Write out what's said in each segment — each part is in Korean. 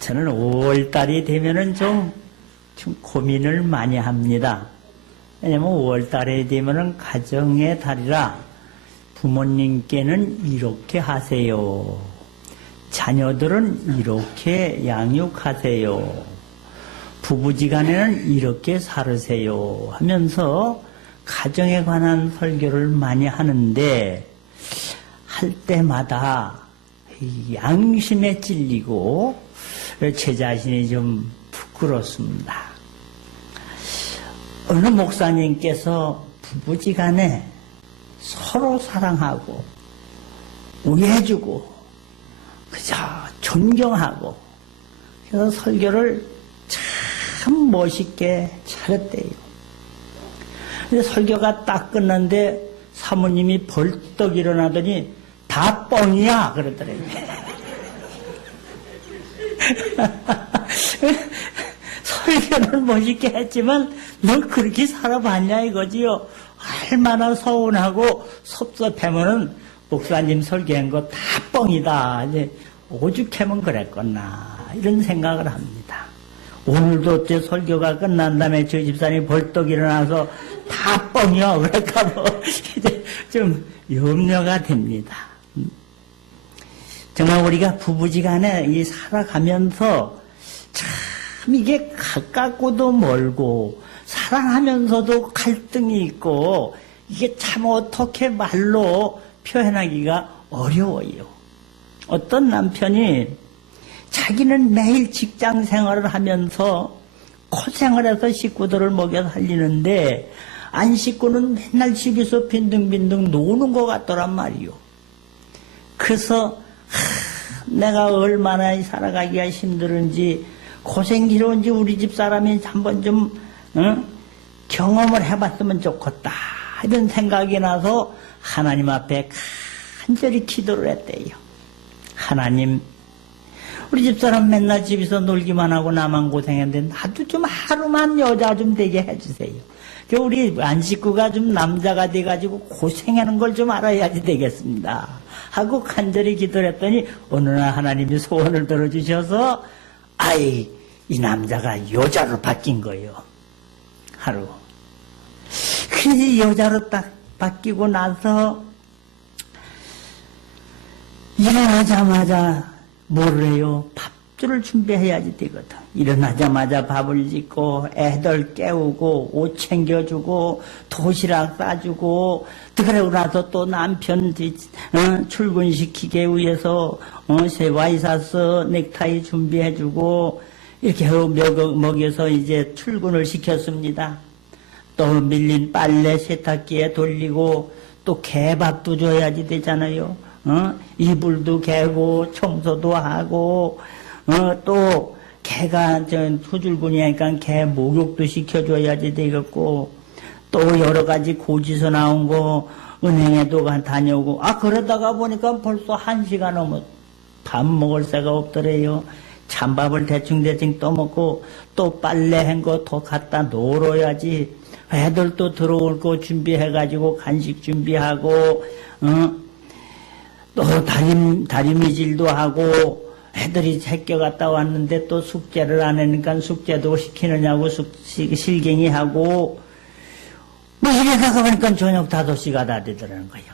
저는 5월달이 되면은 좀 고민을 많이 합니다. 왜냐면 5월달에 되면은 가정의 달이라 부모님께는 이렇게 하세요. 자녀들은 이렇게 양육하세요. 부부지간에는 이렇게 살으세요. 하면서 가정에 관한 설교를 많이 하는데 할 때마다 양심에 찔리고 제 자신이 좀 부끄럽습니다. 어느 목사님께서 부부지간에 서로 사랑하고 우애해주고 그저 존경하고 그래서 설교를 참 멋있게 잘했대요. 근데 설교가 딱 끝났는데 사모님이 벌떡 일어나더니 다 뻥이야 그러더래요. 설교는 멋있게 했지만 너 그렇게 살아봤냐 이거지요. 얼마나 서운하고 섭섭하면은 목사님 설교한 거 다 뻥이다. 이제 오죽하면 그랬겠나 이런 생각을 합니다. 오늘도 제 설교가 끝난 다음에 저 집사람이 벌떡 일어나서 다 뻥이요. 그럴까 뭐 이제 좀 염려가 됩니다. 정말 우리가 부부지간에 이 살아가면서 참 이게 가깝고도 멀고 사랑하면서도 갈등이 있고 이게 참 어떻게 말로 표현하기가 어려워요. 어떤 남편이 자기는 매일 직장 생활을 하면서 고생을 해서 식구들을 먹여 살리는데 안 식구는 맨날 집에서 빈둥빈둥 노는 것 같더란 말이요. 그래서 내가 얼마나 살아가기가 힘들은지 고생스러운지 우리 집 사람이 한번 좀 경험을 해봤으면 좋겠다 이런 생각이 나서 하나님 앞에 간절히 기도를 했대요. 하나님, 우리 집사람 맨날 집에서 놀기만 하고 나만 고생했는데 나도 좀 하루만 여자 좀 되게 해주세요. 우리 안식구가 좀 남자가 돼가지고 고생하는 걸 좀 알아야지 되겠습니다 하고 간절히 기도를 했더니 어느 날 하나님이 소원을 들어주셔서 이 남자가 여자로 바뀐 거예요. 하루. 그 여자로 딱 바뀌고 나서 일어나자마자 뭐를 해요? 밥줄을 준비해야지 되거든. 일어나자마자 밥을 짓고 애들 깨우고 옷 챙겨주고 도시락 싸주고 그러고 나서 또 남편 출근시키기 위해서 새 와이셔츠 넥타이 준비해주고 이렇게 먹여서 이제 출근을 시켰습니다. 또 밀린 빨래 세탁기에 돌리고 또 개밥도 줘야지 되잖아요. 이불도 개고 청소도 하고 또 개가 후줄근이니까 개 목욕도 시켜줘야지 되겠고 또 여러 가지 고지서 나온 거 은행에도 다녀오고 그러다가 보니까 벌써 1시가 넘어 밥 먹을 새가 없더래요. 찬밥을 대충대충 떠먹고 또 빨래한 거 더 갖다 놀아야지. 애들도 들어올 거 준비해가지고 간식 준비하고 또 다리미질도 하고 애들이 학교 갔다 왔는데 또 숙제를 안 하니까 숙제도 시키느냐고 실갱이 하고 뭐 이래다가 보니까 저녁 5시가 다 되더라는 거예요.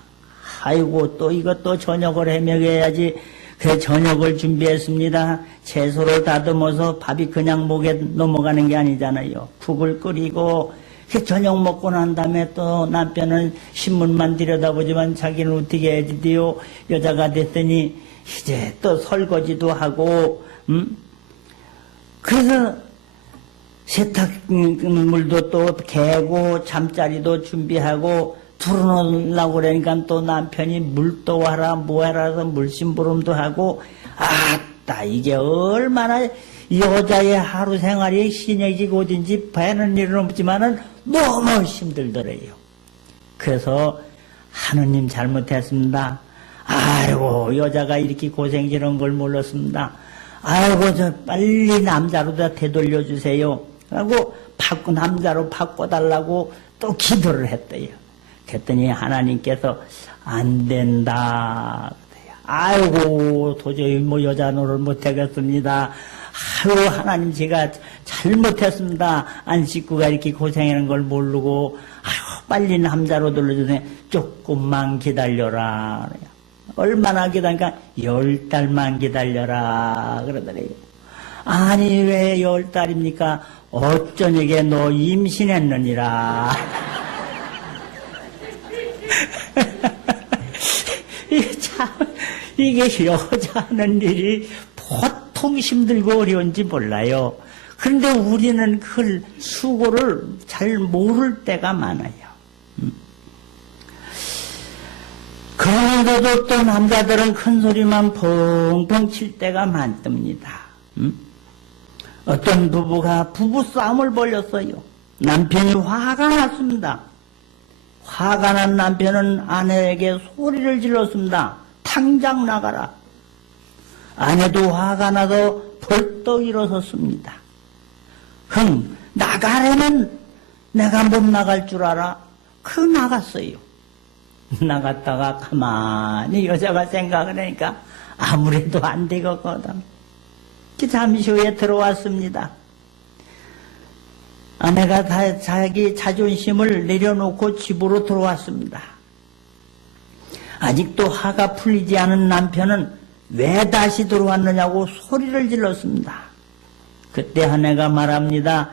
아이고 또 이것도 저녁을 해먹여야지. 그래 저녁을 준비했습니다. 채소를 다듬어서 밥이 그냥 목에 넘어가는 게 아니잖아요. 국을 끓이고 저녁 먹고 난 다음에 또 남편은 신문만 들여다보지만 자기는 어떻게 해야지 돼요. 여자가 됐더니 이제 또 설거지도 하고 그래서 세탁물도 또 개고 잠자리도 준비하고 풀어놓으려고 그러니까 또 남편이 물도 와라 뭐해라 해서 물심부름도 하고 이게 얼마나 여자의 하루 생활이 신역이 어딘지 배는 일은 없지만은 너무 힘들더래요. 그래서 하느님 잘못했습니다. 아이고 여자가 이렇게 고생스러운 걸 몰랐습니다. 아이고 저 빨리 남자로 다 되돌려주세요 하고 남자로 바꿔달라고 또 기도를 했대요. 그랬더니 하나님께서 안 된다. 아이고, 도저히 뭐 여자 노릇 못하겠습니다. 아유, 하나님 제가 잘못했습니다. 안 식구가 이렇게 고생하는 걸 모르고, 아유, 빨리 남자로 들러주세요. 조금만 기다려라. 얼마나 기다리니까 10달만 기다려라. 그러더래요. 아니, 왜 10달입니까? 어쩌니게 너 임신했느니라. 이게 여자 하는 일이 보통 힘들고 어려운지 몰라요. 그런데 우리는 그 수고를 잘 모를 때가 많아요. 그런데도 또 남자들은 큰 소리만 펑펑 칠 때가 많답니다. 어떤 부부가 부부싸움을 벌였어요. 남편이 화가 났습니다. 화가 난 남편은 아내에게 소리를 질렀습니다. 당장 나가라. 아내도 화가 나서 벌떡 일어섰습니다. 나가려면 내가 못 나갈 줄 알아? 나갔어요. 나갔다가 가만히 여자가 생각을 하니까 아무래도 안 되거든. 잠시 후에 들어왔습니다. 아내가 자기 자존심을 내려놓고 집으로 들어왔습니다. 아직도 화가 풀리지 않은 남편은 왜 다시 들어왔느냐고 소리를 질렀습니다. 그때 아내가 말합니다.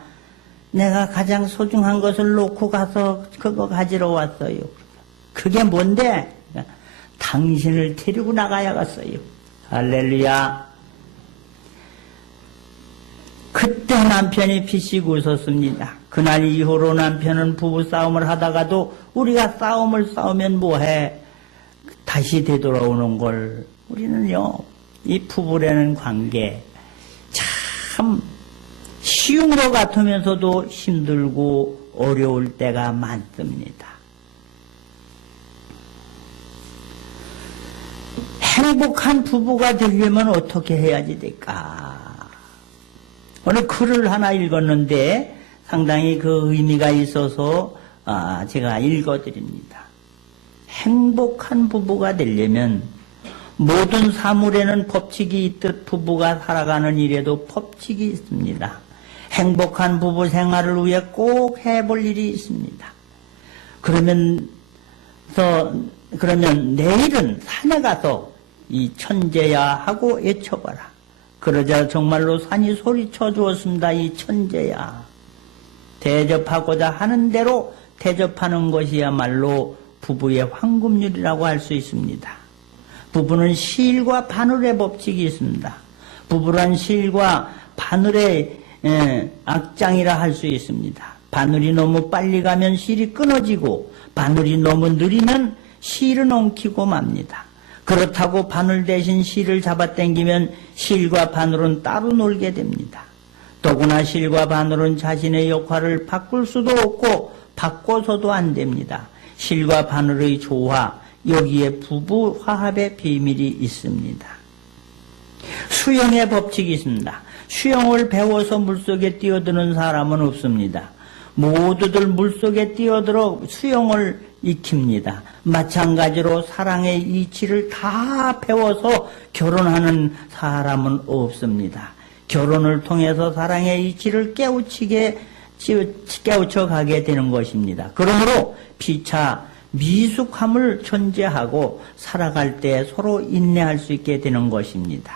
내가 가장 소중한 것을 놓고 가서 그거 가지러 왔어요. 그게 뭔데? 당신을 데리고 나가야겠어요. 할렐루야. 그때 남편이 피식 웃었습니다. 그날 이후로 남편은 부부싸움을 하다가도 우리가 싸우면 뭐해? 다시 되돌아오는 걸. 우리는요, 이 부부라는 관계 참 쉬운 것 같으면서도 힘들고 어려울 때가 많습니다. 행복한 부부가 되려면 어떻게 해야지 될까? 오늘 글을 하나 읽었는데 상당히 그 의미가 있어서 제가 읽어드립니다. 행복한 부부가 되려면 모든 사물에는 법칙이 있듯 부부가 살아가는 일에도 법칙이 있습니다. 행복한 부부 생활을 위해 꼭 해볼 일이 있습니다. 그러면 내일은 산에 가서 이 천재야 하고 외쳐봐라. 그러자 정말로 산이 소리쳐 주었습니다. 이 천재야. 대접하고자 하는 대로 대접하는 것이야말로 부부의 황금률이라고 할 수 있습니다. 부부는 실과 바늘의 법칙이 있습니다. 부부란 실과 바늘의 악장이라 할 수 있습니다. 바늘이 너무 빨리 가면 실이 끊어지고 바늘이 너무 느리면 실은 엉키고 맙니다. 그렇다고 바늘 대신 실을 잡아당기면 실과 바늘은 따로 놀게 됩니다. 더구나 실과 바늘은 자신의 역할을 바꿀 수도 없고 바꿔서도 안 됩니다. 실과 바늘의 조화, 여기에 부부 화합의 비밀이 있습니다. 수영의 법칙이 있습니다. 수영을 배워서 물속에 뛰어드는 사람은 없습니다. 모두들 물속에 뛰어들어 수영을 익힙니다. 마찬가지로 사랑의 이치를 다 배워서 결혼하는 사람은 없습니다. 결혼을 통해서 사랑의 이치를 깨우쳐 가게 되는 것입니다. 그러므로 피차 미숙함을 존재하고 살아갈 때 서로 인내할 수 있게 되는 것입니다.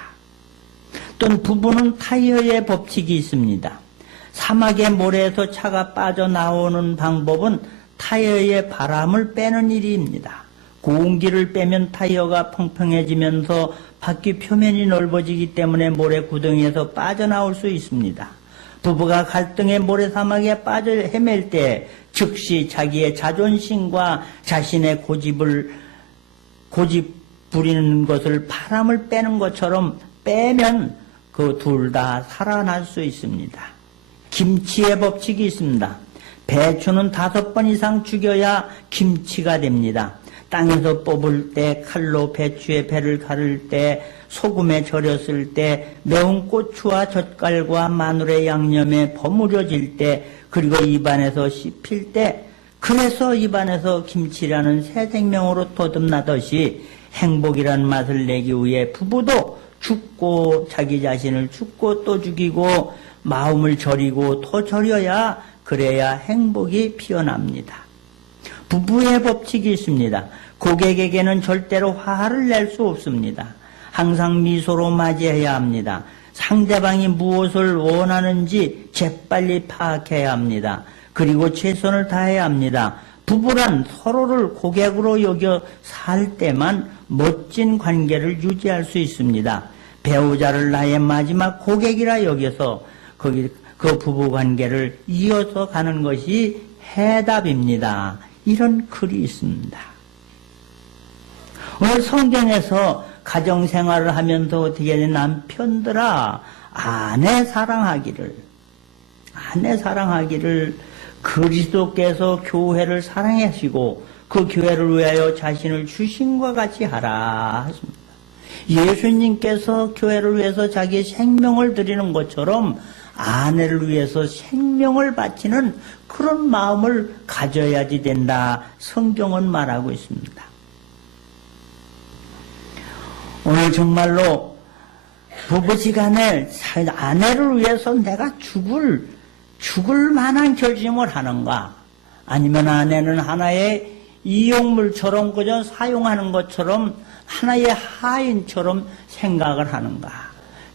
또는 부부는 타이어의 법칙이 있습니다. 사막의 모래에서 차가 빠져나오는 방법은 타이어의 바람을 빼는 일입니다. 공기를 빼면 타이어가 평평해지면서 바퀴 표면이 넓어지기 때문에 모래 구덩이에서 빠져나올 수 있습니다. 부부가 갈등의 모래사막에 빠져 헤맬 때 즉시 자기의 자존심과 자신의 고집 부리는 것을 바람을 빼는 것처럼 빼면 그 둘 다 살아날 수 있습니다. 김치의 법칙이 있습니다. 배추는 5번 이상 죽여야 김치가 됩니다. 땅에서 뽑을 때, 칼로 배추의 배를 가를 때, 소금에 절였을 때, 매운 고추와 젓갈과 마늘의 양념에 버무려질 때, 그리고 입안에서 씹힐 때, 그래서 입안에서 김치라는 새 생명으로 거듭나듯이 행복이란 맛을 내기 위해 부부도 죽고 자기 자신을 죽고 또 죽이고 마음을 절이고 또 절여야 그래야 행복이 피어납니다. 부부의 법칙이 있습니다. 고객에게는 절대로 화를 낼 수 없습니다. 항상 미소로 맞이해야 합니다. 상대방이 무엇을 원하는지 재빨리 파악해야 합니다. 그리고 최선을 다해야 합니다. 부부란 서로를 고객으로 여겨 살 때만 멋진 관계를 유지할 수 있습니다. 배우자를 나의 마지막 고객이라 여겨서 그 부부 관계를 이어서 가는 것이 해답입니다. 이런 글이 있습니다. 오늘 성경에서 가정생활을 하면서 어떻게 해? 남편들아 아내 사랑하기를 그리스도께서 교회를 사랑하시고 그 교회를 위하여 자신을 주심과 같이 하라 하십니다. 예수님께서 교회를 위해서 자기 생명을 드리는 것처럼 아내를 위해서 생명을 바치는 그런 마음을 가져야지 된다. 성경은 말하고 있습니다. 오늘 정말로 부부지간에 아내를 위해서 내가 죽을 만한 결심을 하는가? 아니면 아내는 하나의 이용물처럼 그저 사용하는 것처럼 하나의 하인처럼 생각을 하는가?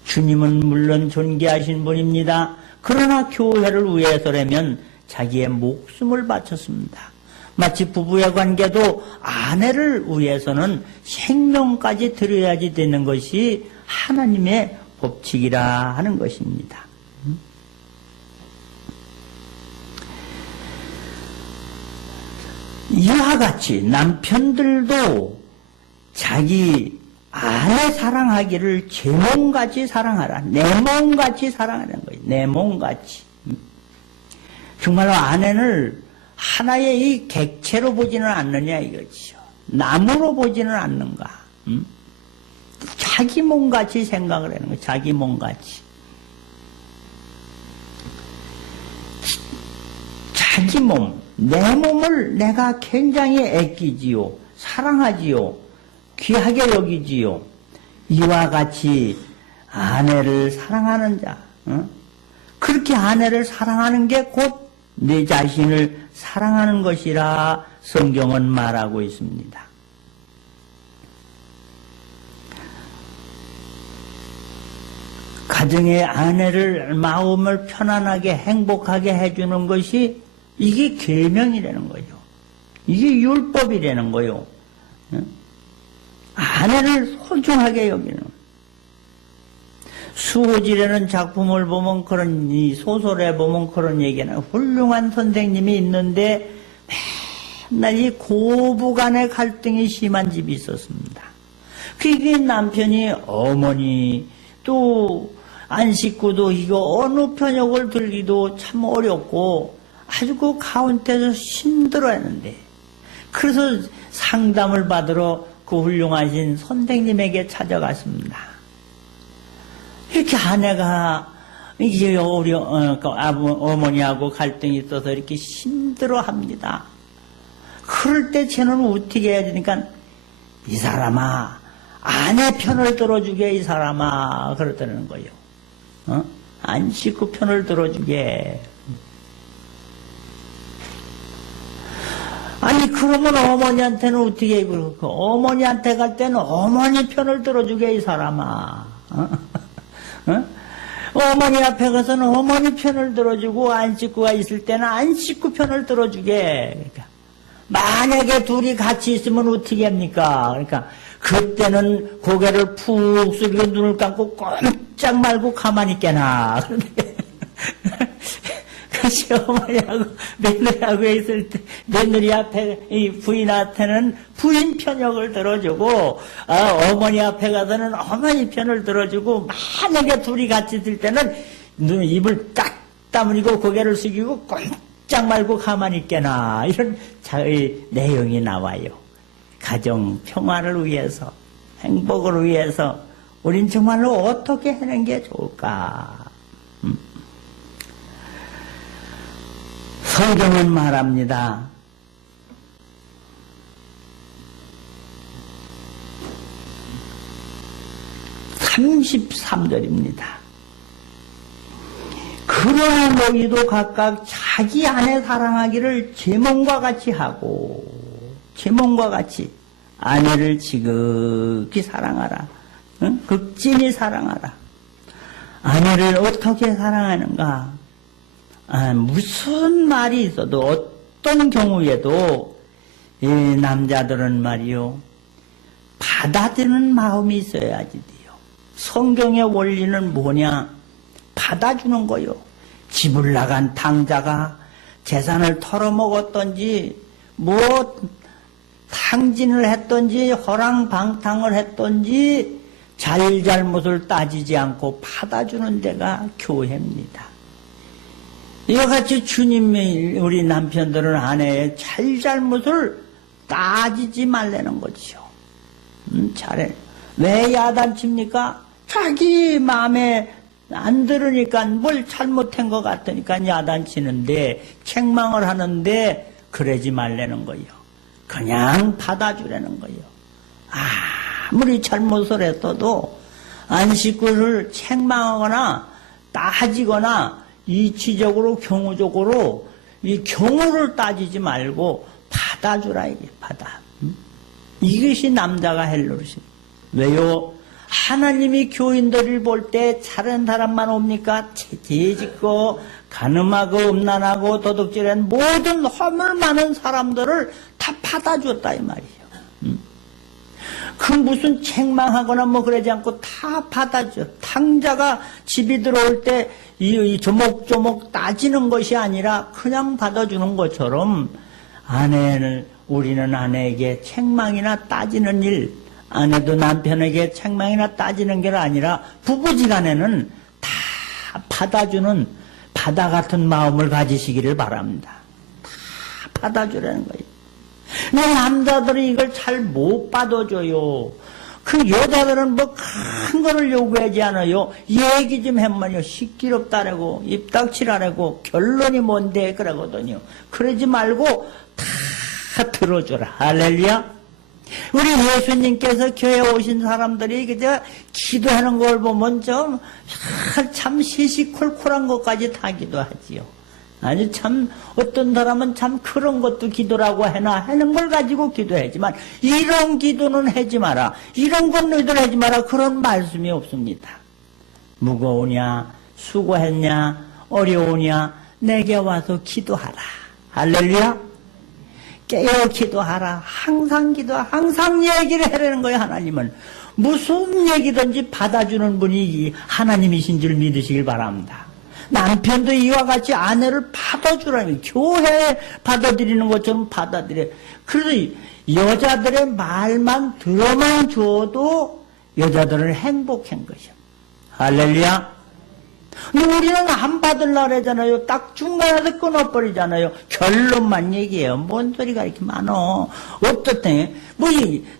주님은 물론 존귀하신 분입니다. 그러나 교회를 위해서라면 자기의 목숨을 바쳤습니다. 마치 부부의 관계도 아내를 위해서는 생명까지 드려야지 되는 것이 하나님의 법칙이라 하는 것입니다. 이와 같이 남편들도 자기 아내 사랑하기를 제 몸같이 사랑하라. 내 몸같이 사랑하는 거예요. 내 몸같이. 정말로 아내를 하나의 이 객체로 보지는 않느냐 이거지요. 나무로 보지는 않는가. 자기 몸같이 생각을 하는 거예요. 자기 몸같이. 자기 몸, 내 몸을 내가 굉장히 아끼지요. 사랑하지요. 귀하게 여기지요. 이와 같이 아내를 사랑하는 자. 그렇게 아내를 사랑하는 게 곧 내 자신을 사랑하는 것이라 성경은 말하고 있습니다. 가정의 아내를 마음을 편안하게 행복하게 해주는 것이 이게 계명이라는 거예요. 이게 율법이라는 거예요. 아내를 소중하게 여기는. 수호지라는 작품을 보면 이 소설에 보면 그런 얘기는 훌륭한 선생님이 있는데 맨날 이 고부 간의 갈등이 심한 집이 있었습니다. 그게 남편이 어머니 또 안 식구도 이거 어느 편역을 들기도 참 어렵고 아주 그 가운데서 힘들어했는데 그래서 상담을 받으러 그 훌륭하신 선생님에게 찾아갔습니다. 이렇게 아내가 이제 우리 어머니하고 갈등이 있어서 이렇게 힘들어합니다. 그럴 때 저는 어떻게 해야 되니까 이 사람아 아내 편을 들어주게 이 사람아 그러더라는 거예요. 안 씻고 편을 들어주게. 아니 그러면 어머니한테는 어떻게 해? 어머니한테 갈 때는 어머니 편을 들어주게 이 사람아. 어머니 앞에 가서는 어머니 편을 들어주고 안 씻고가 있을 때는 안 씻고 편을 들어주게. 그러니까 만약에 둘이 같이 있으면 어떻게 합니까? 그러니까 그때는 고개를 푹 숙이고 눈을 감고 꼼짝 말고 가만히 있게나. 그것이 어머니하고 며느리하고 있을 때 며느리 앞에 이 부인한테는 부인 편역을 들어주고 어머니 앞에 가서는 어머니 편을 들어주고 만약에 둘이 같이 있을 때는 입을 딱 다물고 고개를 숙이고 꼼짝 말고 가만히 있게나. 이런 내용이 나와요. 가정 평화를 위해서 행복을 위해서 우린 정말로 어떻게 하는 게 좋을까? 성경은 말합니다. 33절입니다. 그러나 너희도 각각 자기 아내 사랑하기를 제 몸과 같이 하고, 제 몸과 같이 아내를 지극히 사랑하라. 응? 극진히 사랑하라. 아내를 어떻게 사랑하는가? 무슨 말이 있어도 어떤 경우에도 이 남자들은 말이요, 받아들이는 마음이 있어야지 돼요. 성경의 원리는 뭐냐? 받아주는 거요. 집을 나간 탕자가 재산을 털어먹었던지 뭐 탕진을 했던지 허랑방탕을 했던지 잘잘못을 따지지 않고 받아주는 데가 교회입니다. 이와 같이 주님의 우리 남편들은 아내의 잘잘못을 따지지 말라는 거지요. 잘해. 왜 야단칩니까? 자기 마음에 안 들으니까 뭘 잘못한 것 같으니까 야단치는데, 책망을 하는데 그러지 말라는 거예요. 그냥 받아주라는 거예요. 아무리 잘못을 했어도 안식구를 책망하거나 따지거나 이치적으로 경우적으로 이 경우를 따지지 말고 받아주라, 이게 받아. 이것이 남자가 할 노릇이에요. 왜요? 하나님이 교인들을 볼 때 잘한 사람만 옵니까? 죄짓고 가늠하고 음란하고 도둑질한 모든 허물 많은 사람들을 다 받아줬다 이 말이에요. 그 무슨 책망하거나 뭐 그러지 않고 다 받아줘. 탕자가 집이 들어올 때 이 조목조목 따지는 것이 아니라 그냥 받아주는 것처럼 우리는 아내에게 책망이나 따지는 일, 아내도 남편에게 책망이나 따지는 게 아니라 부부지간에는 다 받아주는 바다 같은 마음을 가지시기를 바랍니다. 다 받아주라는 거예요. 근데 남자들이 이걸 잘 못 받아줘요. 그 여자들은 뭐 큰 거를 요구하지 않아요. 얘기 좀 해면요, 시끄럽다라고 입닥치라라고 결론이 뭔데 그러거든요. 그러지 말고 다 들어줘라. 할렐루야. 우리 예수님께서 교회에 오신 사람들이 그저 기도하는 걸 보면 참 시시콜콜한 것까지 다 기도하지요. 아니 참 어떤 사람은 참 그런 것도 기도라고 하는 걸 가지고 기도하지만 이런 기도는 하지 마라, 이런 건 너희들 하지 마라, 그런 말씀이 없습니다. 무거우냐 수고했냐 어려우냐 내게 와서 기도하라. 할렐루야. 깨어 기도하라. 항상 항상 얘기를 하라는 거예요. 하나님은 무슨 얘기든지 받아주는 분이 하나님이신 줄 믿으시길 바랍니다. 남편도 이와 같이 아내를 받아주라니, 교회에 받아들이는 것처럼 받아들여. 그래서 여자들의 말만 들어만 줘도 여자들은 행복한 것이요. 할렐루야. 우리는 안 받으려고 그러잖아요. 딱 중간에서 끊어버리잖아요. 결론만 얘기해요. 뭔 소리가 이렇게 많어. 어떻대?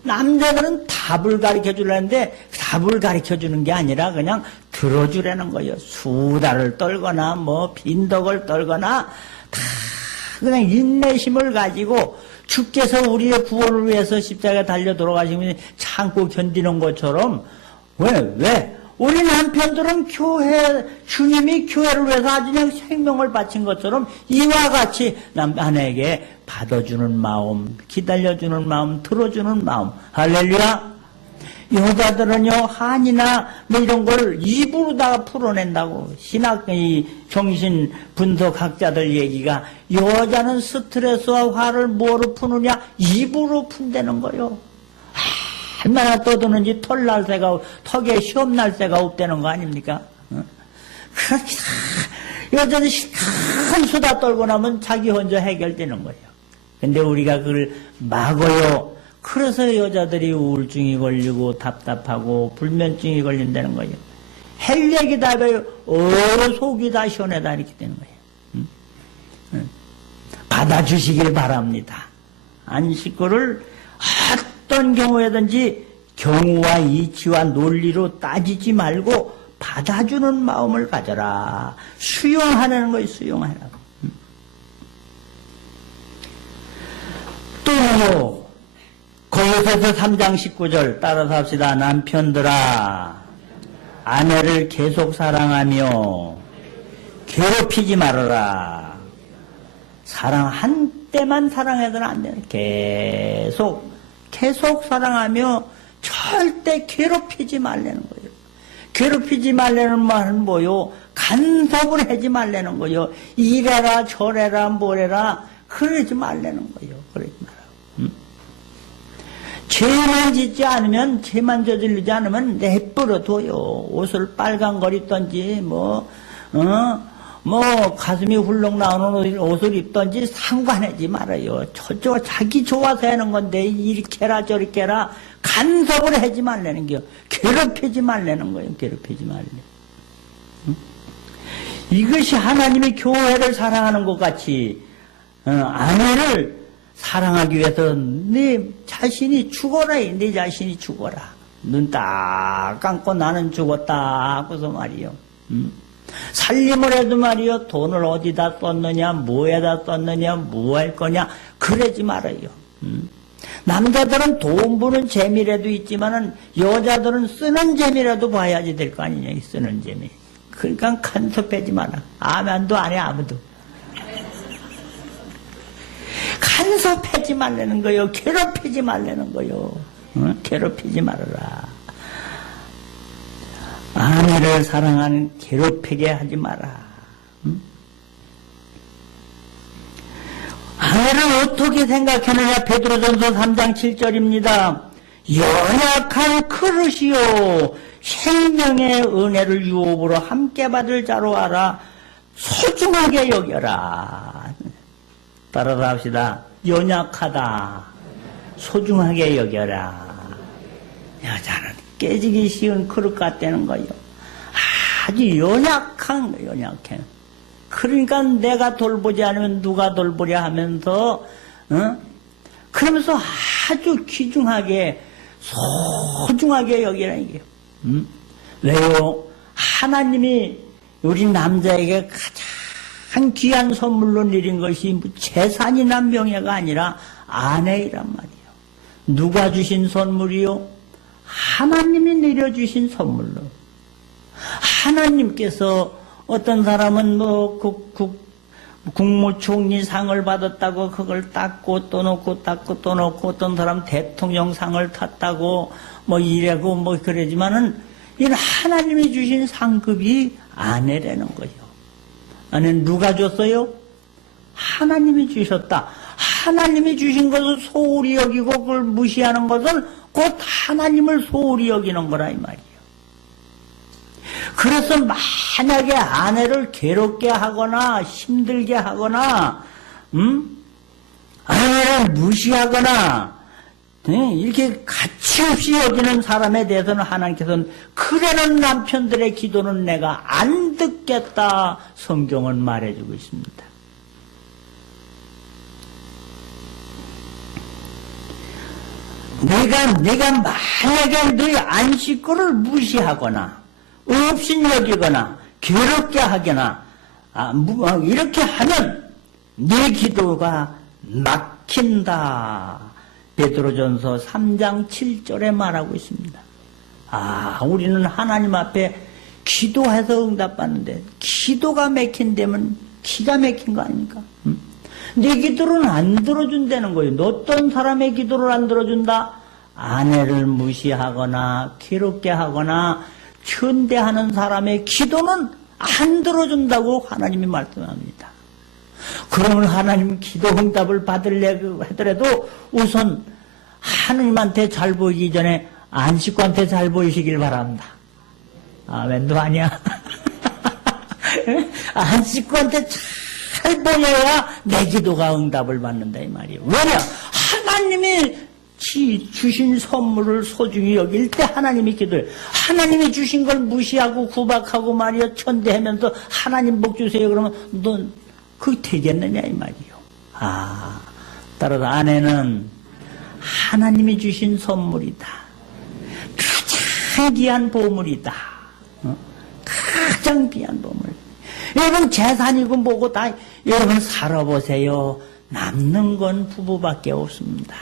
남자들은 답을 가르쳐 주려는데 답을 가르쳐 주는 게 아니라 그냥 들어주라는 거예요. 수다를 떨거나 빈덕을 떨거나 다 그냥 인내심을 가지고 주께서 우리의 구원을 위해서 십자가에 달려 돌아가시면 참고 견디는 것처럼 왜? 우리 남편들은 주님이 교회를 위해서 아주 그냥 생명을 바친 것처럼 이와 같이 아내에게 받아주는 마음, 기다려주는 마음, 들어주는 마음. 할렐루야. 여자들은요, 한이나 이런 걸 입으로 다 풀어낸다고. 정신 분석학자들 얘기가 여자는 스트레스와 화를 뭐로 푸느냐? 입으로 푼다는 거요. 얼마나 떠드는지 턱에 시험 날 새가 없다는 거 아닙니까? 그렇게 여자는 큰 수다 떨고 나면 자기 혼자 해결되는 거예요. 근데 우리가 그걸 막어요. 그래서 여자들이 우울증이 걸리고 답답하고 불면증이 걸린다는 거예요. 할 얘기 다 해요. 속이 다 시원하다 이렇게 되는 거예요. 받아주시길 바랍니다. 안식구를 어떤 경우에든지 경우와 이치와 논리로 따지지 말고 받아주는 마음을 가져라. 수용하라는 거예요. 수용하라고. 또 고린도서 3장 19절 따라서 합시다. 남편들아 아내를 계속 사랑하며 괴롭히지 말아라. 사랑 한때만 사랑해서는 안 되는, 계속 사랑하며 절대 괴롭히지 말라는 거예요. 괴롭히지 말라는 말은 뭐요? 간섭을 하지 말라는 거예요. 이래라 저래라 뭐래라 그러지 말라는 거예요. 그러지 마라. 죄만 짓지 않으면, 죄만 저지르지 않으면 내버려둬요. 옷을 빨간 걸 입던지 가슴이 훌렁 나오는 옷을 입던지 상관하지 말아요. 저쪽 자기 좋아서 하는 건데 이렇게 해라 저렇게 해라 간섭을 하지 말라는 거요. 괴롭히지 말라는 거예요. 괴롭히지 말래. 이것이 하나님이 교회를 사랑하는 것 같이 아내를 사랑하기 위해서 네 자신이 죽어라. 네 자신이 죽어라. 눈 딱 감고 나는 죽었다 하고서 말이요. 살림을 해도 말이요. 돈을 어디다 썼느냐, 뭐에다 썼느냐, 뭐 할 거냐, 그러지 말아요. 남자들은 돈 버는 재미라도 있지만은 여자들은 쓰는 재미라도 봐야지 될 거 아니냐, 쓰는 재미. 그러니까 간섭하지 마라. 아멘도 안 해, 아무도. 간섭하지 말라는 거요. 괴롭히지 말라는 거요. 괴롭히지 말아라. 아내를 사랑하는 괴롭히게 하지 마라. 아내를 어떻게 생각하느냐. 베드로전서 3장 7절입니다. 연약한 그릇이요 생명의 은혜를 유업으로 함께 받을 자로 알아 소중하게 여겨라. 따라서 합시다. 연약하다. 소중하게 여겨라. 여자는 깨지기 쉬운 그릇 같다는 거요. 아주 연약한 거, 연약해. 그러니까 내가 돌보지 않으면 누가 돌보랴 하면서, 그러면서 아주 귀중하게, 소중하게 여기라는 게. 왜요? 하나님이 우리 남자에게 가장 귀한 선물로 내린 것이 재산이나 명예가 아니라 아내이란 말이에요. 누가 주신 선물이요? 하나님이 내려주신 선물로. 하나님께서 어떤 사람은 국무총리상을 받았다고 그걸 닦고 또 놓고 닦고 또 놓고, 어떤 사람 대통령상을 탔다고 이래고 그러지만은 이는 하나님이 주신 상급이 아내라는 거예요. 아내는 누가 줬어요? 하나님이 주셨다. 하나님이 주신 것을 소홀히 여기고 그걸 무시하는 것은 곧 하나님을 소홀히 여기는 거라 이 말이에요. 그래서 만약에 아내를 괴롭게 하거나 힘들게 하거나 아내를 무시하거나 이렇게 가치없이 여기는 사람에 대해서는 하나님께서는 그러는 남편들의 기도는 내가 안 듣겠다 성경은 말해주고 있습니다. 내가 만약에 너희 안식구를 무시하거나 없인 여기거나 괴롭게 하거나 이렇게 하면 내 기도가 막힌다. 베드로전서 3장 7절에 말하고 있습니다. 우리는 하나님 앞에 기도해서 응답받는데 기도가 막힌다면 기가 막힌 거 아닙니까? 내 기도를 안 들어준다는 거예요. 어떤 사람의 기도를 안 들어준다? 아내를 무시하거나 괴롭게 하거나 천대하는 사람의 기도는 안 들어준다고 하나님이 말씀합니다. 그러면 하나님 기도 응답을 받으려고 하더라도 우선 하나님한테 잘 보이기 전에 안식구한테 잘 보이시길 바랍니다. 아멘도 아니야. 안식구한테 잘 보여야 내 기도가 응답을 받는다 이 말이에요. 왜냐? 하나님이 주신 선물을 소중히 여길 때 하나님이 기도해요. 하나님이 주신 걸 무시하고 구박하고 말이요 천대하면서 하나님 복 주세요 그러면 넌 그게 되겠느냐 이 말이요. 따라서 아내는 하나님이 주신 선물이다. 가장 귀한 보물이다. 가장 귀한 보물. 여러분 재산이고 뭐고 다 여러분 살아보세요. 남는 건 부부밖에 없습니다.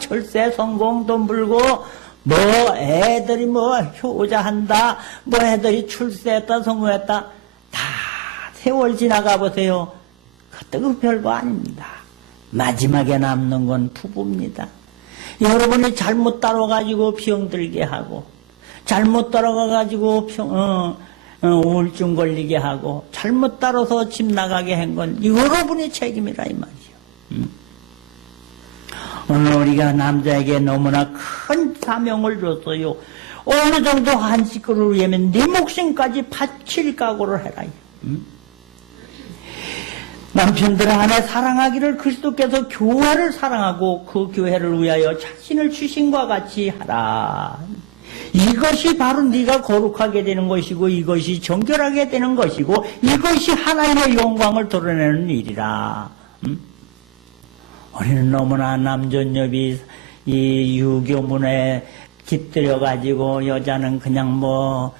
철새 성공 돈 벌고 뭐 애들이 뭐 효자한다, 뭐 애들이 출세했다, 성공했다, 다 세월 지나가 보세요. 그것도 별거 아닙니다. 마지막에 남는 건 부부입니다. 여러분이 잘못 따라가지고 병들게 하고, 잘못 따라가가지고 우울증 걸리게 하고, 잘못 따라서 집 나가게 한 건 여러분의 책임이라 이 말이요. 오늘 우리가 남자에게 너무나 큰 사명을 줬어요. 어느 정도 한 식구를 위하면 네 목숨까지 바칠 각오를 해라. 남편들 안에 사랑하기를 그리스도께서 교회를 사랑하고 그 교회를 위하여 자신을 주신과 같이 하라. 이것이 바로 네가 거룩하게 되는 것이고, 이것이 정결하게 되는 것이고, 이것이 하나님의 영광을 드러내는 일이라. 우리는 너무나 남존여비 이 유교문에 깃들여가지고 여자는 그냥 뭐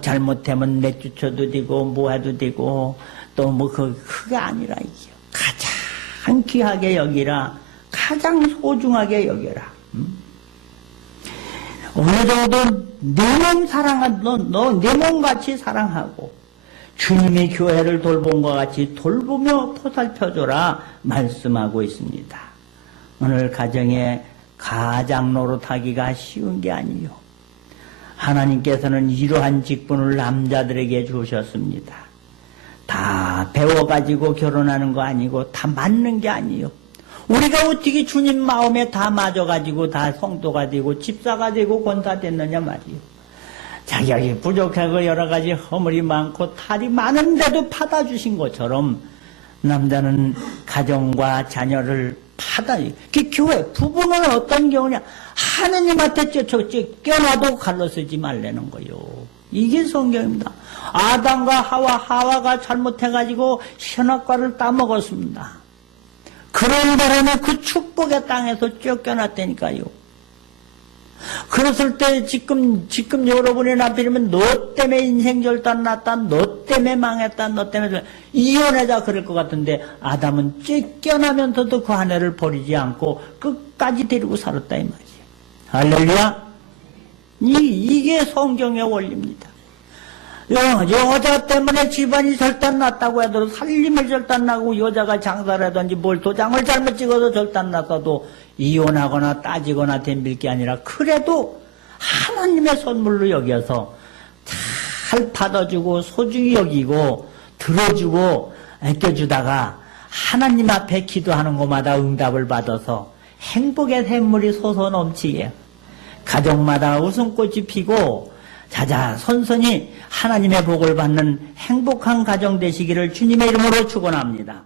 잘못하면 내쫓아도 되고 뭐 해도 되고 또 뭐 그게 아니라 이게 가장 귀하게 여기라, 가장 소중하게 여겨라. 어느 정도 내 몸 사랑한 너 내 몸같이 사랑하고 주님이 교회를 돌본 것 같이 돌보며 포살펴줘라 말씀하고 있습니다. 오늘 가정에 가장 노릇하기가 쉬운 게 아니요. 하나님께서는 이러한 직분을 남자들에게 주셨습니다. 다 배워가지고 결혼하는 거 아니고 다 맞는 게 아니요. 우리가 어떻게 주님 마음에 다 맞아가지고 다 성도가 되고 집사가 되고 권사 됐느냐 말이요. 자격이 부족하고 여러 가지 허물이 많고 탈이 많은데도 받아주신 것처럼 남자는 가정과 자녀를 그 교회, 부부는 어떤 경우냐? 하느님한테 쫓겨나도 갈로 쓰지 말라는 거요. 이게 성경입니다. 아담과 하와가 잘못해가지고 선악과를 따먹었습니다. 그런 바람에 그 축복의 땅에서 쫓겨났다니까요. 그랬을 때 지금 여러분의 남편이면 너 때문에 인생 절단 났다, 너 때문에 망했다, 너 때문에 이혼하자 그럴 것 같은데 아담은 쫓겨나면서도 그 아내를 버리지 않고 끝까지 데리고 살았다 이 말이에요. 할렐루야. 이게 성경의 원리입니다. 여자 때문에 집안이 절단났다고 해도 살림을 절단나고 여자가 장사를 하든지 뭘 도장을 잘못 찍어서 절단났어도 이혼하거나 따지거나 덤빌 게 아니라 그래도 하나님의 선물로 여겨서 잘 받아주고 소중히 여기고 들어주고 아껴주다가 하나님 앞에 기도하는 곳마다 응답을 받아서 행복의 샘물이 솟아 넘치게 가정마다 웃음꽃이 피고 자자 선선히 하나님의 복을 받는 행복한 가정 되시기를 주님의 이름으로 축원합니다.